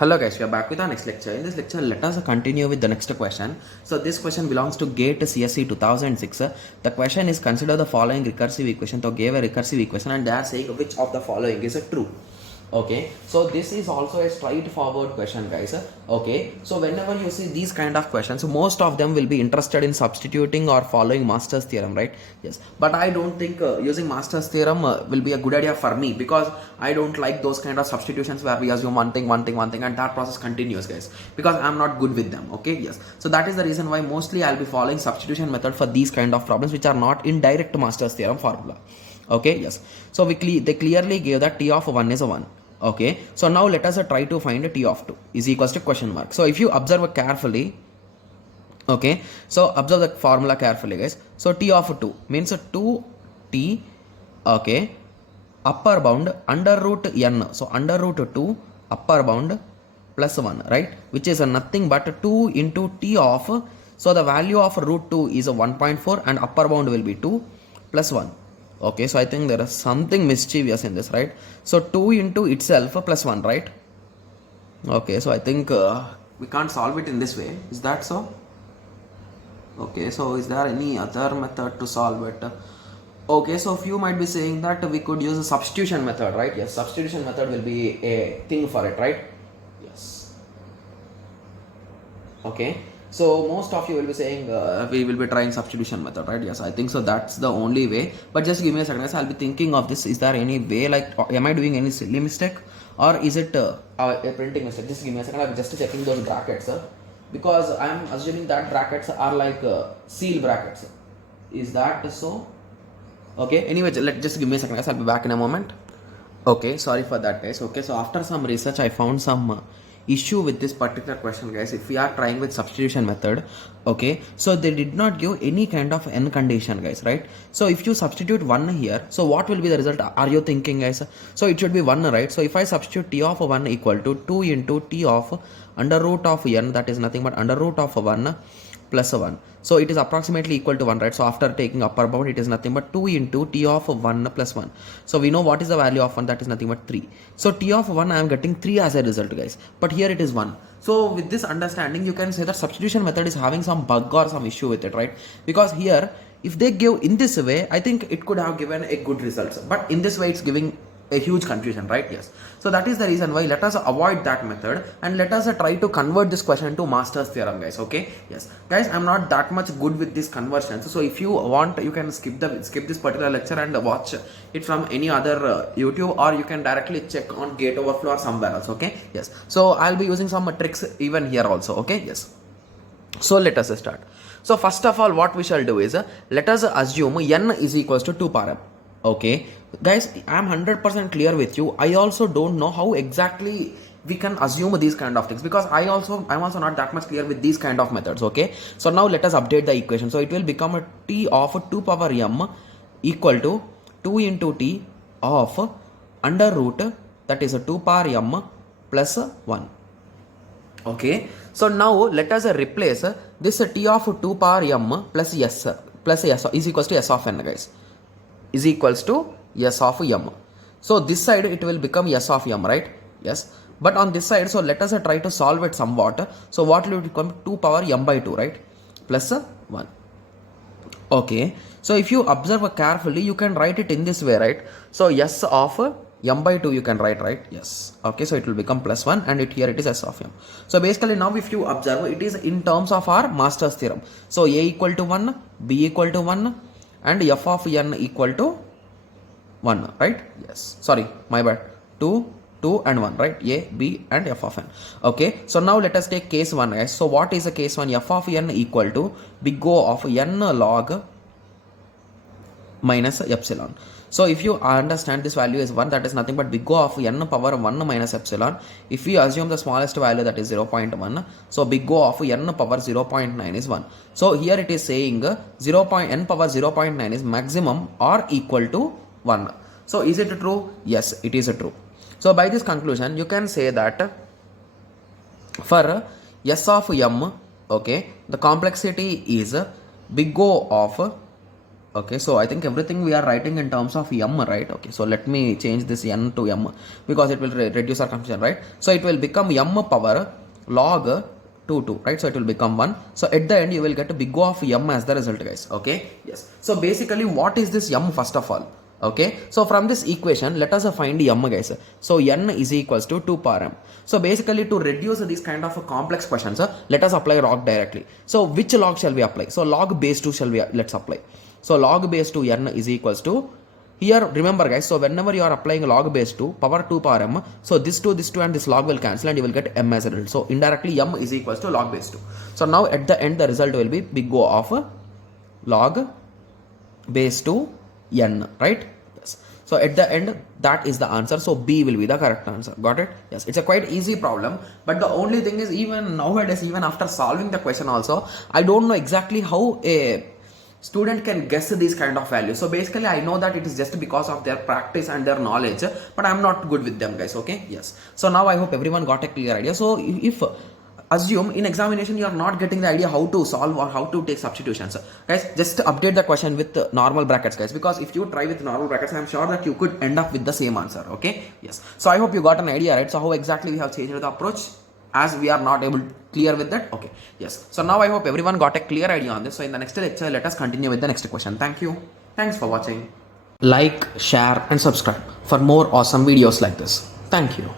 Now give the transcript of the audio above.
Hello guys, we are back with our next lecture. In this lecture, let us continue with the next question. So this question belongs to GATE CSE 2006. The question is, consider the following recursive equation. So gave a recursive equation and they are saying which of the following is true. Okay, so this is also a straightforward question, guys. Okay, so whenever you see these kind of questions, most of them will be interested in substituting or following Master's theorem, right? Yes, but I don't think using Master's theorem will be a good idea for me, because I don't like those kind of substitutions where we assume one thing and that process continues, guys, because I'm not good with them. Okay, yes, so that is the reason why mostly I'll be following substitution method for these kind of problems which are not in direct Master's theorem formula. Okay, yes, so they clearly gave that T of 1 is a 1. Okay, so now let us try to find T of 2 is equals to question mark. So if you observe carefully, okay, so observe the formula carefully, guys. So T of 2 means 2t, okay, upper bound under root n, so under root 2 upper bound plus 1, right, which is nothing but 2 into T of, so the value of root 2 is 1.4 and upper bound will be 2 plus 1. Okay, so I think there is something mischievous in this, right? So 2 into itself plus 1, right? Okay, so I think we can't solve it in this way. Is that so? Okay, so is there any other method to solve it? Okay, so few might be saying that we could use a substitution method, right? Yes, substitution method will be a thing for it, right? Yes. Okay, so most of you will be saying we will be trying substitution method, right? Yes, I think so. That's the only way. But just give me a second, guys. I'll be thinking of this. Is there any way, like, am I doing any silly mistake, or is it a printing mistake? Just give me a second. I'm just checking those brackets, because I'm assuming that brackets are like seal brackets. Is that so? Okay. Anyway, just give me a second, guys. I'll be back in a moment. Okay, sorry for that, guys. Okay, so after some research, I found some issue with this particular question, guys. If we are trying with substitution method, okay, so they did not give any kind of n condition, guys, right? So if you substitute 1 here, so what will be the result? Are you thinking, guys? So it should be 1, right? So if I substitute T of 1 equal to 2 into T of under root of n, that is nothing but under root of 1 plus 1. So it is approximately equal to 1, right? So after taking upper bound, it is nothing but 2 into T of 1 plus 1. So we know what is the value of 1, that is nothing but 3. So T of 1, I am getting 3 as a result, guys. But here it is 1. So with this understanding, you can say that substitution method is having some bug or some issue with it, right? Because here, if they give in this way, I think it could have given a good result. But in this way, it's giving a huge confusion, right? Yes. So that is the reason why let us avoid that method and let us try to convert this question to Master's theorem, guys. Okay. Yes, guys, I'm not that much good with this conversions. So if you want, you can skip this particular lecture and watch it from any other YouTube, or you can directly check on Gate Overflow or somewhere else. Okay. Yes. So I'll be using some tricks even here also. Okay. Yes. So let us start. So first of all, what we shall do is let us assume n is equals to 2 power m. Okay, guys, I am 100% clear with you. I also don't know how exactly we can assume these kind of things, because I'm also not that much clear with these kind of methods. Okay, so now let us update the equation. So it will become a T of 2 power m equal to 2 into T of under root, that is a 2 power m plus 1. Okay, so now let us replace this T of 2 power m plus s is equals to s of n, guys, is equals to s of m. So this side it will become s of m, right? Yes. But on this side, so let us try to solve it somewhat. So what will become 2 power m by 2, right? Plus 1. Okay. So if you observe carefully, you can write it in this way, right? So s of m by 2 you can write, right? Yes. Okay. So it will become plus 1 and here it is s of m. So basically now if you observe, it is in terms of our Master's theorem. So a equal to 1, b equal to 1, and f of n equal to 1, right? Yes, sorry, my bad. 2 and 1, right? A, b and f of n. Okay, so now let us take case 1, guys. So what is the case 1? F of n equal to big O of n log minus epsilon. So if you understand this value is 1, that is nothing but big O of n power 1 minus epsilon. If we assume the smallest value, that is 0.1, so big O of n power 0.9 is 1. So here it is saying n power 0.9 is maximum or equal to 1. So is it true? Yes, it is true. So by this conclusion, you can say that for s of m, okay, the complexity is big O of Okay, so I think everything we are writing in terms of m, right? Okay, so let me change this n to m because it will reduce our confusion, right? So it will become m power log 2, right? So it will become 1. So at the end you will get a big O of m as the result, guys. Okay, yes. So basically what is this m first of all? Okay, so from this equation let us find m, guys. So n is equals to 2 power m. So basically to reduce these kind of complex questions, let us apply log directly. So which log shall we apply? So log base 2 shall we let's apply. So log base 2 n is equals to, here remember guys, so whenever you are applying log base 2 power 2 power m, so this 2 and this log will cancel and you will get m as a result. So indirectly m is equals to log base 2. So now at the end the result will be big O of log base 2 n, right? Yes. So at the end that is the answer. So B will be the correct answer. Got it? Yes. It's a quite easy problem, but the only thing is even nowadays, even after solving the question also, I don't know exactly how a student can guess these kind of values. So basically I know that it is just because of their practice and their knowledge, but I'm not good with them, guys. Okay, yes. So now I hope everyone got a clear idea. So if assume in examination you are not getting the idea how to solve or how to take substitutions, guys, just update the question with normal brackets, guys, because if you try with normal brackets, I'm sure that you could end up with the same answer. Okay, yes. So I hope you got an idea, right? So how exactly we have changed the approach, as we are not able clear with that. Okay, yes. So now I hope everyone got a clear idea on this. So in the next lecture let us continue with the next question. Thank you. Thanks for watching. Like, share and subscribe for more awesome videos like this. Thank you.